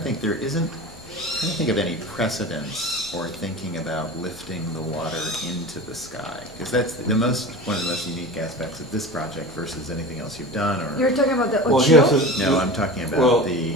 I think there isn't, I don't think of any precedence or thinking about lifting the water into the sky, because that's one of the most unique aspects of this project versus anything else you've done. Or you're talking about the well, Ochio? No, I'm talking about the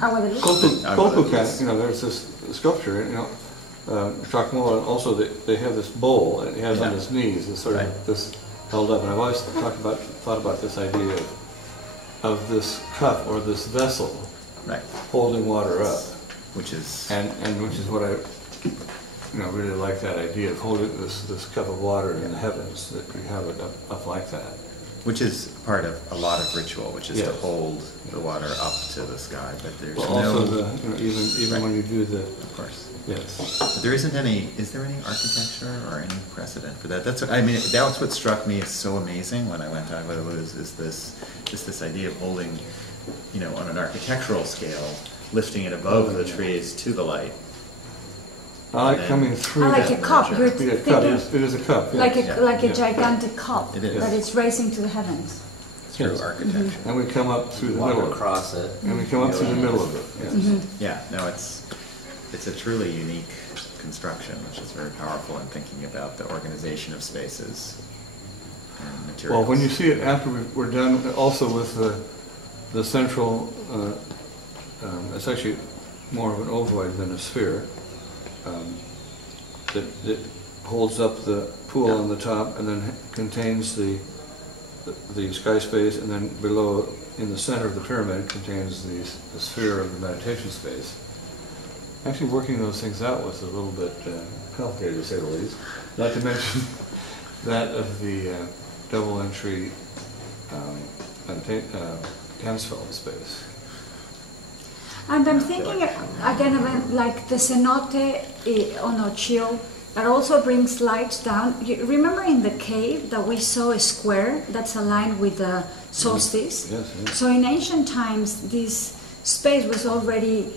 Kopuka. You know, there's this sculpture. You know, Chakmola also they have this bowl that he has on his knees. It's sort of this held up, and I've always thought about this idea of this cup or this vessel holding water up, which is what I really like, that idea of holding this cup of water in the heavens, that we have it up like that. Which is part of a lot of ritual, which is to hold the water up to the sky. But there's also even when you do the, of course. Yes. But there isn't any. Is there any architecture or any precedent for that? That's what, I mean. That's what struck me as so amazing when I went to Agua de Luz, is this idea of holding, you know, on an architectural scale, lifting it above the trees to the light. I like coming through. Like a cup. You're thinking, it is a cup. Yes. Like a gigantic cup that it's raising to the heavens. Through architecture. And we come up through the middle across it. And we come up through the middle of it. Yes. Yeah. No, it's a truly unique construction, which is very powerful in thinking about the organization of spaces and materials. Well, when you see it after we're done, also with the central, it's actually more of an ovoid than a sphere, that holds up the pool on the top and then contains the sky space, and then below, in the center of the pyramid, contains the sphere of the meditation space. Actually, working those things out was a little bit complicated, to say the least. Not to mention that of the double entry Hansfeld space. And I'm thinking again about like the cenote on Ochio, that also brings light down. You remember in the cave that we saw a square that's aligned with the solstice? Yes. So in ancient times, this space was already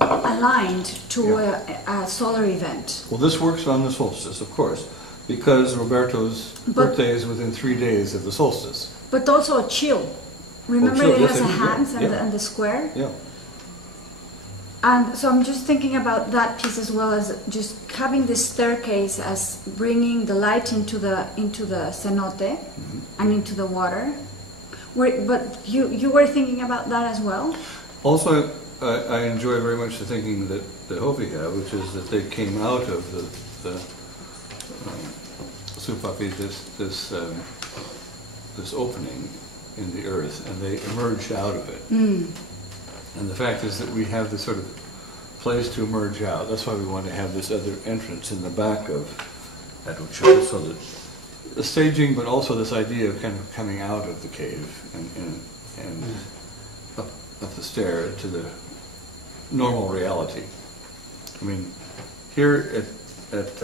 aligned to a solar event. Well, this works on the solstice, of course, because Roberto's birthday is within 3 days of the solstice. But also Ochio. Remember it has a hands and the square? Yeah. And so I'm just thinking about that piece as well, as just having this staircase as bringing the light into the cenote and into the water. But you were thinking about that as well? Also, I enjoy very much the thinking that Hopi have, which is that they came out of the Supapi, this opening in the earth, and they emerged out of it. And the fact is that we have this sort of place to emerge out. That's why we want to have this other entrance in the back of Ochio, so that the staging, but also this idea of kind of coming out of the cave and up the stair to the normal reality. I mean, here at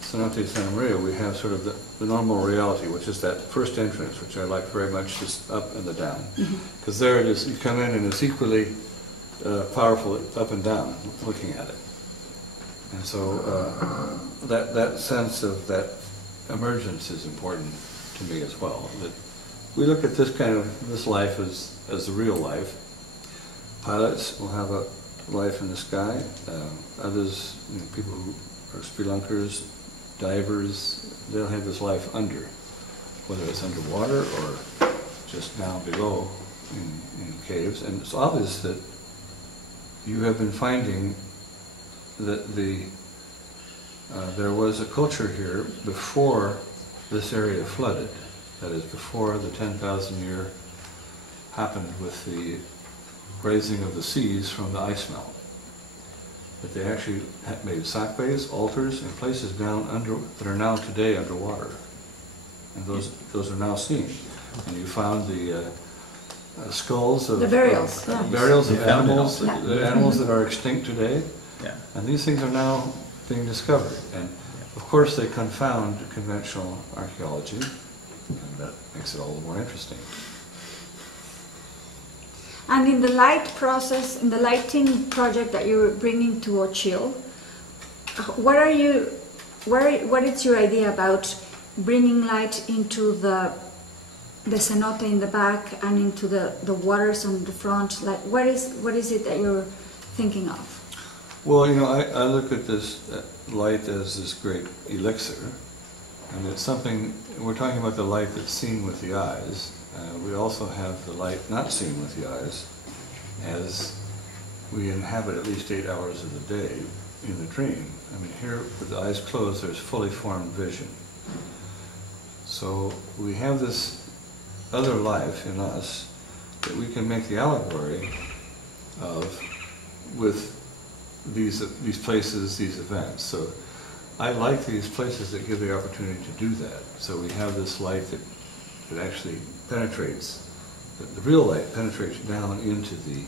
Cenote Santa Maria, we have sort of the normal reality, which is that first entrance, which I like very much, just up and the down. Because there it is, you come in and it's equally powerful up and down, looking at it. And so that sense of that emergence is important to me as well. That we look at this life as the real life. Pilots will have a life in the sky. Others, people who are spelunkers, divers, they'll have this life under, whether it's underwater or just down below in caves. And it's obvious that you have been finding that there was a culture here before this area flooded. That is, before the 10,000 year happened with the raising of the seas from the ice melt. That they actually had made sakbes, altars, and places down under that are now today underwater, and those are now seen. And you found the skulls of burials of animals, the animals that are extinct today. Yeah. And these things are now being discovered, and of course they confound conventional archaeology, and that makes it all the more interesting. And in the light process, in the lighting project that you're bringing to Ochio, what is your idea about bringing light into the the cenote in the back and into the waters on the front? Like, what is it that you're thinking of? Well, I look at this light as this great elixir, and it's something, we're talking about the light that's seen with the eyes. We also have the light not seen with the eyes, as we inhabit at least 8 hours of the day in the dream. I mean, here with the eyes closed, there's fully formed vision. So we have this other life in us that we can make the allegory of with these places, these events. So I like these places that give the opportunity to do that. So we have this light that actually penetrates, the real light penetrates down into the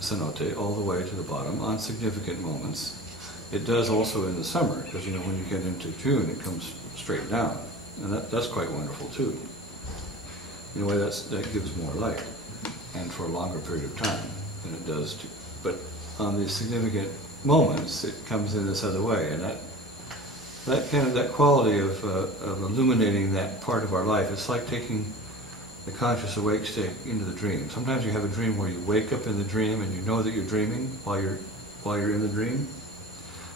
cenote all the way to the bottom on significant moments. It does also in the summer, because when you get into June it comes straight down, and that's quite wonderful too. In a way that gives more light, and for a longer period of time than it does to, but on these significant moments it comes in this other way, and that quality of illuminating that part of our life, it's like taking the conscious awake state into the dream. Sometimes you have a dream where you wake up in the dream and you know that you're dreaming while you're in the dream.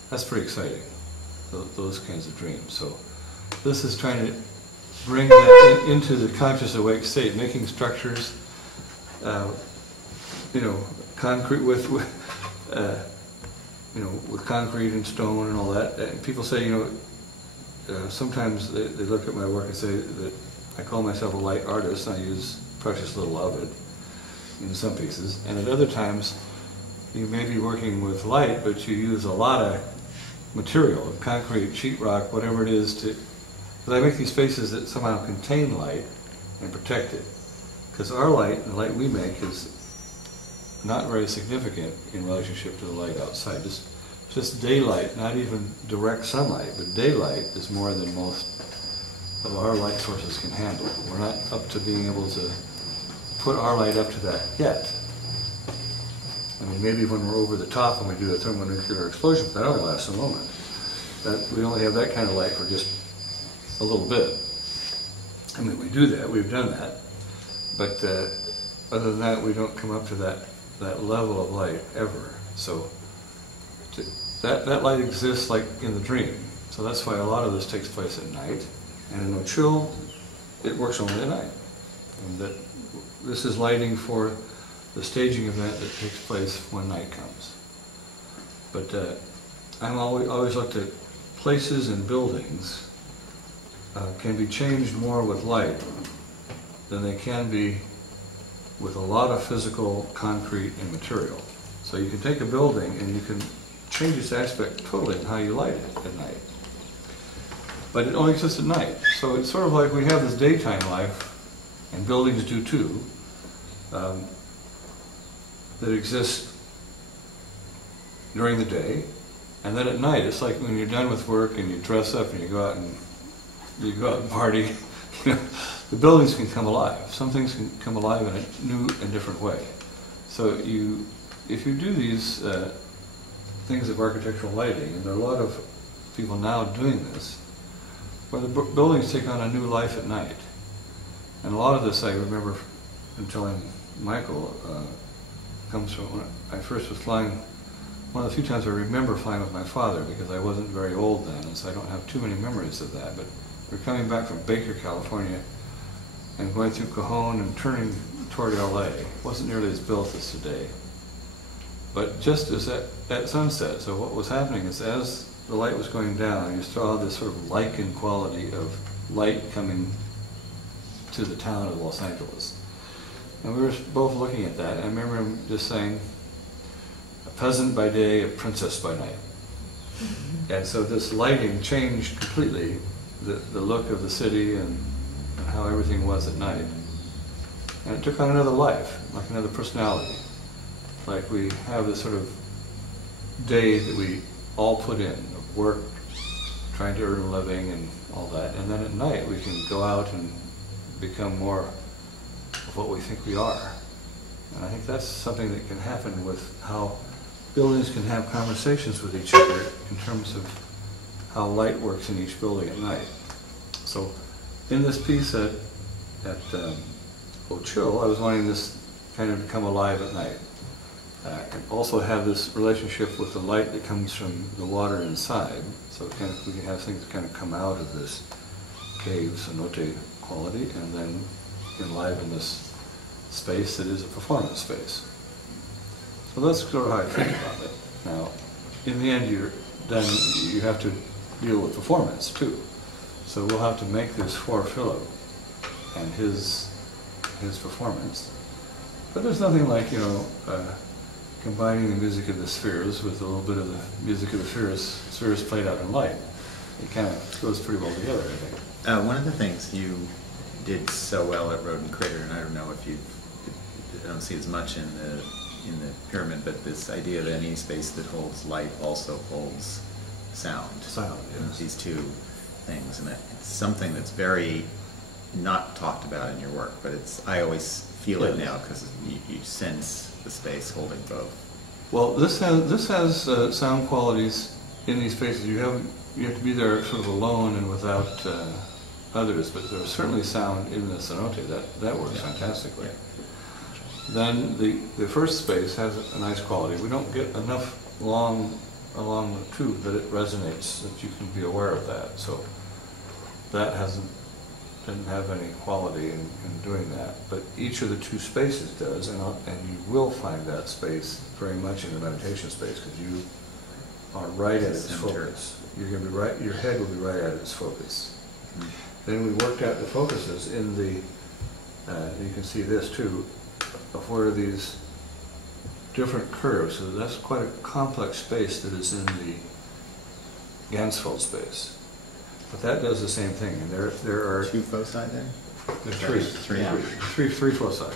That's pretty exciting, those kinds of dreams. So this is trying to bring that into the conscious awake state, making structures, concrete with concrete and stone and all that. And people say, sometimes they look at my work and say that I call myself a light artist, and I use precious little of it in some pieces. And at other times, you may be working with light, but you use a lot of material, concrete, sheetrock, whatever it is, because I make these spaces that somehow contain light and protect it. Because our light, the light we make, is not very significant in relationship to the light outside. Just daylight, not even direct sunlight, but daylight is more than most of our light sources can handle. We're not up to being able to put our light up to that yet. I mean, maybe when we're over the top and we do a thermonuclear explosion, that only lasts a moment. We only have that kind of light for just a little bit. I mean, we do that, we've done that, but other than that, we don't come up to that level of light ever. So that light exists like in the dream. So that's why a lot of this takes place at night. And in no chill, it works only at night. And this is lighting for the staging event that takes place when night comes. But I'm always looked at places and buildings can be changed more with light than they can be with a lot of physical concrete and material. So you can take a building and you can change its aspect totally in how you light it at night. But it only exists at night. So it's sort of like we have this daytime life, and buildings do too, that exists during the day, and then at night it's like when you're done with work and you dress up and you go out and party. The buildings can come alive. Some things can come alive in a new and different way. So if you do these things of architectural lighting, and there are a lot of people now doing this, where the buildings take on a new life at night. And a lot of this I remember from telling Michael comes from when I first was flying. One of the few times I remember flying with my father, because I wasn't very old then, and so I don't have too many memories of that. But we're coming back from Baker, California, and going through Cajon and turning toward LA. It wasn't nearly as built as today. But just as at sunset, so what was happening is as the light was going down, you saw this sort of lichen quality of light coming to the town of Los Angeles. And we were both looking at that, and I remember him just saying, a peasant by day, a princess by night. And so this lighting changed completely the look of the city and how everything was at night. And it took on another life, like another personality. Like we have this sort of day that we all put in, of work, trying to earn a living and all that. And then at night we can go out and become more of what we think we are. And I think that's something that can happen with how buildings can have conversations with each other in terms of how light works in each building at night. So in this piece at O'Chill, I was wanting this kind of to come alive at night. And also have this relationship with the light that comes from the water inside. So kind of, we can have things kind of come out of this cave, cenote quality, and then enliven this space that is a performance space. So that's sort of how I think about it. Now, in the end, you have to deal with performance too. So we'll have to make this for Philip and his performance. But there's nothing like, combining the music of the spheres with a little bit of the music of the spheres played out in light. It kind of goes pretty well together, I think. One of the things you did so well at Rodent Crater, and I don't know if I don't see as much in the pyramid, but this idea that any space that holds light also holds sound. Sound, yes. These two things, and it's something that's very not talked about in your work, but I always feel it now because you sense the space holding both. Well, this has sound qualities in these spaces. You have to be there sort of alone and without others, but there's certainly sound in the cenote. That works fantastically. Then the first space has a nice quality. We don't get enough along the tube that it resonates, that you can be aware of that. So that didn't have any quality in doing that. But each of the two spaces does, and you will find that space very much in the meditation space because you are right at its focus. You're going to be right. Your head will be right at its focus. Mm-hmm. Then we worked out the focuses in the. You can see this too, of where these different curves. So that's quite a complex space that is in the Gansfeld space. But that does the same thing, and there are two foci there. There's three foci,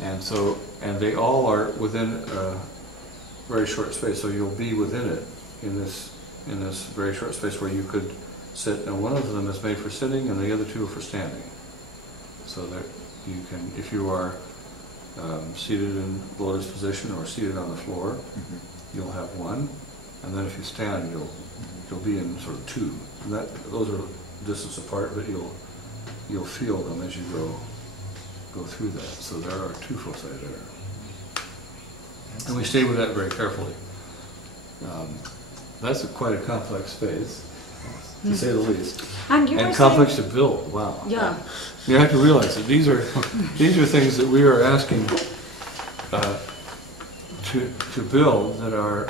and they all are within a very short space. So you'll be within it in this very short space where you could sit. And one of them is made for sitting, and the other two are for standing. So that you can, if you are seated in lotus position or seated on the floor, you'll have one, and then if you stand, you'll be in sort of two. And those are distance apart, but you'll feel them as you go through that. So there are two foci there. And we stay with that very carefully. That's quite a complex space, to say the least. And complex to build, wow. Yeah. You have to realize that these are things that we are asking to build that are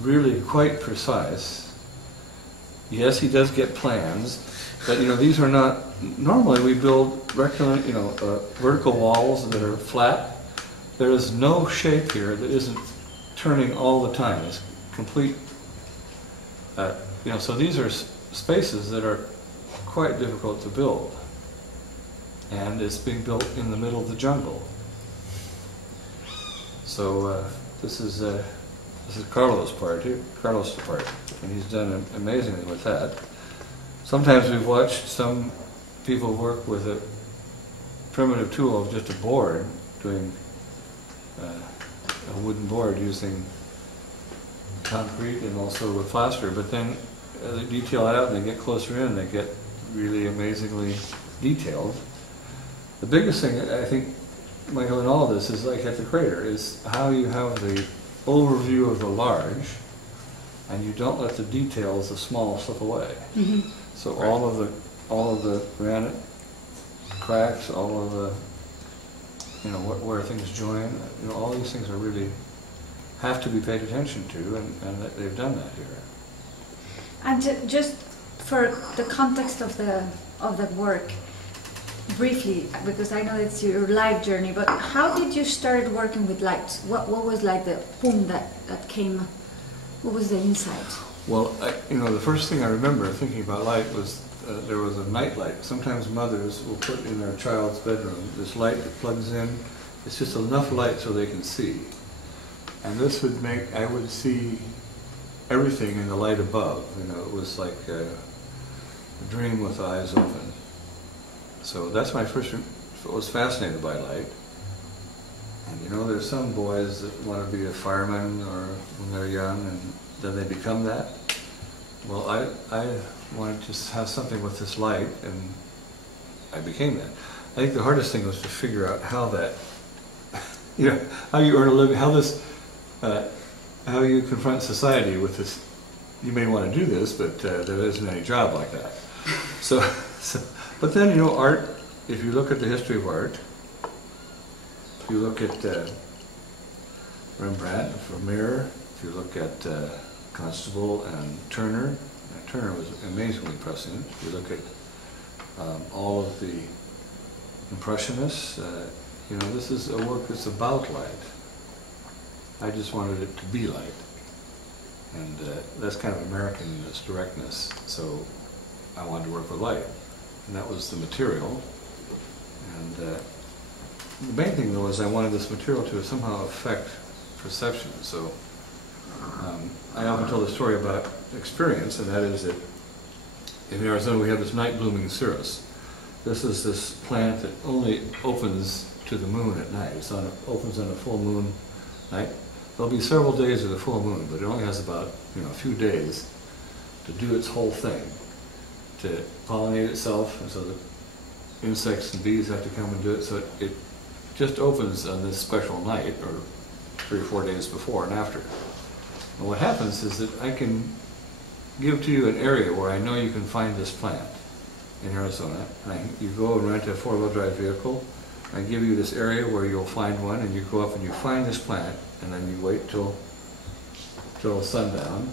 really quite precise. Yes, he does get plans, but these are not. Normally, we build vertical walls that are flat. There is no shape here that isn't turning all the time. It's complete. So these are spaces that are quite difficult to build, and it's being built in the middle of the jungle. So this is Carlos' part, and he's done amazingly with that. Sometimes we've watched some people work with a primitive tool of just a board, doing a wooden board using concrete and also with plaster, but then as they detail it out and they get closer in, they get really amazingly detailed. The biggest thing, I think, Michael, in all of this is like at the crater, is how you have the overview of the large and you don't let the details, the small, slip away. Mm-hmm. So right. all of the granite cracks, all of the, where things join, all these things are really have to be paid attention to, and they've done that here. And just for the context of the work, briefly, because I know it's your life journey, but how did you start working with light? What was like the boom that came? What was the insight? Well, the first thing I remember thinking about light was there was a night light. Sometimes mothers will put in their child's bedroom this light that plugs in. It's just enough light so they can see. And this would I would see everything in the light above. It was like a dream with eyes open. So that's my first, I was fascinated by light. And there's some boys that want to be a fireman or when they're young and then they become that. Well, I wanted to have something with this light, and I became that. I think the hardest thing was to figure out how that, how you earn a living, how you confront society with this. You may want to do this, but there isn't any job like that. But then, art, if you look at the history of art, if you look at Rembrandt, Vermeer, if you look at Constable and Turner, Turner was amazingly prescient. If you look at all of the Impressionists, this is a work that's about light. I just wanted it to be light. And that's kind of American in its directness, so I wanted to work with light. And that was the material. And the main thing, though, is I wanted this material to somehow affect perception. So I often tell the story about experience, and that is that in Arizona we have this night-blooming cirrus. This is this plant that only opens to the moon at night. It opens on a full moon night. There'll be several days of the full moon, but it only has about a few days to do its whole thing, to pollinate itself, and so the insects and bees have to come and do it. So it just opens on this special night, or 3 or 4 days before and after. And what happens is that I can give to you an area where I know you can find this plant in Arizona. You go and rent a 4-wheel drive vehicle. I give you this area where you'll find one, and you go up and you find this plant, and then you wait till sundown,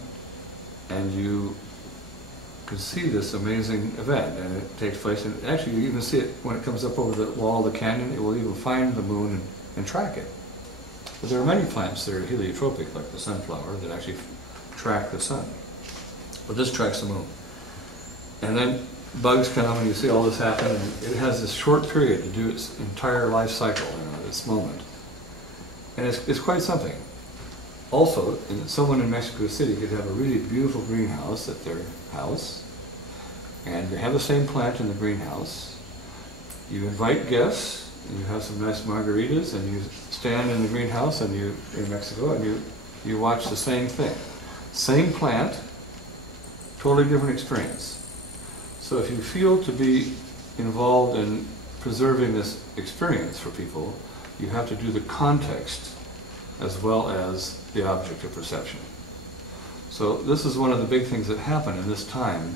and you can see this amazing event, and it takes place. And actually, you even see it when it comes up over the wall of the canyon. It will even find the moon and track it. But there are many plants that are heliotropic, like the sunflower, that actually track the sun. But this tracks the moon. And then bugs come, and you see all this happen, and it has this short period to do its entire life cycle, this moment. And it's quite something. Also, someone in Mexico City could have a really beautiful greenhouse at their house, and they have the same plant in the greenhouse. You invite guests, and you have some nice margaritas, and you stand in the greenhouse and in Mexico, and you watch the same thing. Same plant, totally different experience. So if you feel to be involved in preserving this experience for people, you have to do the context as well as the object of perception. So this is one of the big things that happened in this time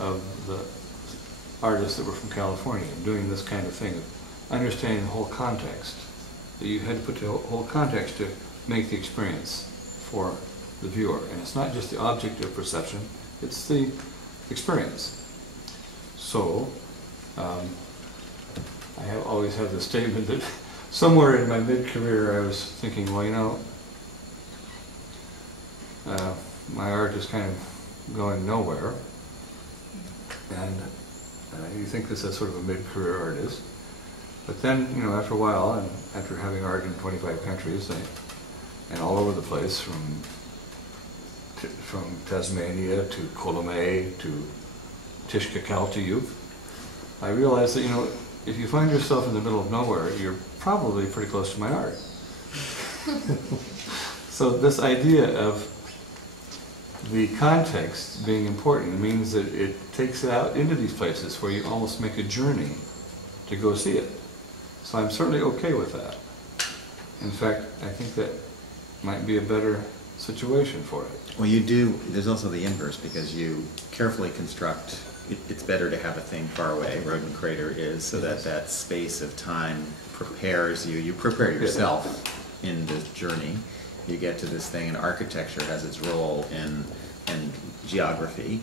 of the artists that were from California, doing this kind of thing, of understanding the whole context. That you had to put the whole context to make the experience for the viewer. And it's not just the object of perception, it's the experience. So, I have always had the statement that somewhere in my mid-career I was thinking, well, my art is kind of going nowhere. And you think this is sort of a mid-career artist. But then, after a while, and after having art in 25 countries, and all over the place, from Tasmania to Colomé to Tishkekal, I realized that, if you find yourself in the middle of nowhere, you're probably pretty close to my art. So this idea of the context being important means that it takes it out into these places where you almost make a journey to go see it. So I'm certainly okay with that. In fact, I think that might be a better situation for it. Well, there's also the inverse, because you carefully construct. It's better to have a thing far away, Rodent Crater is, so that space of time prepares you. You prepare yourself in this journey. You get to this thing, and architecture has its role in geography.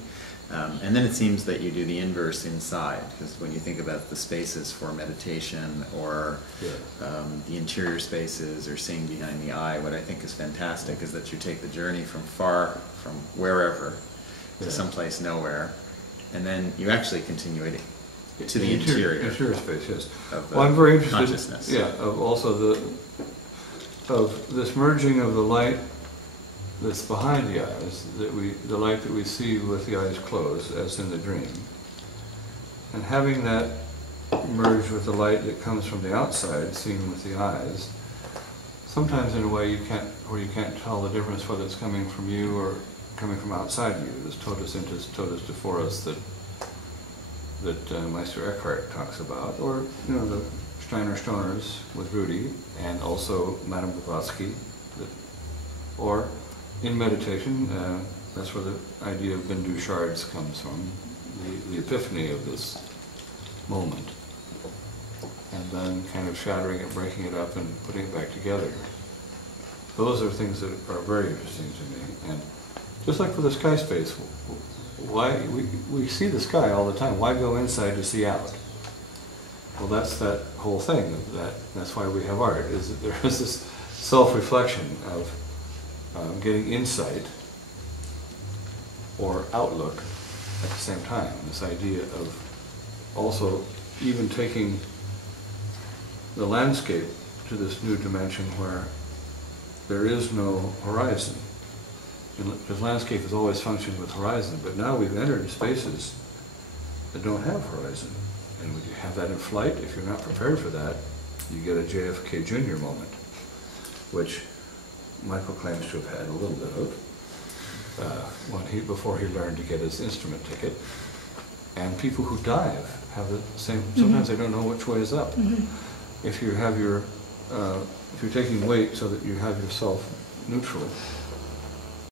And then it seems that you do the inverse inside, because when you think about the spaces for meditation, or the interior spaces, or seeing behind the eye, what I think is fantastic is that you take the journey from wherever to someplace nowhere, and then you actually continue it to the interior space, yes. Of I'm very interested, consciousness. Of also of this merging of the light that's behind the eyes, the light that we see with the eyes closed, as in the dream, and having that merge with the light that comes from the outside, seen with the eyes, sometimes in a way you can't tell the difference whether it's coming from you or coming from outside you, this totus intus, totus de foras that Meister Eckhart talks about, or the Steiner Stoners with Rudy, and also Madame Blavatsky, or in meditation, that's where the idea of Bindu shards comes from, the epiphany of this moment, and then kind of shattering it, breaking it up, and putting it back together. Those are things that are very interesting to me. And just like for the sky space, why we see the sky all the time. Why go inside to see out? Well, that's that whole thing. That's why we have art. Is that there is this self-reflection of getting insight or outlook at the same time. This idea of also even taking the landscape to this new dimension where there is no horizon. Because landscape has always functioned with horizon, but now we've entered spaces that don't have horizon. And when you have that in flight, if you're not prepared for that, you get a JFK Jr. moment, which Michael claims to have had a little bit of before he learned to get his instrument ticket. And people who dive have the same. Sometimes they don't know which way is up. If you have if you're taking weight so that you have yourself neutral,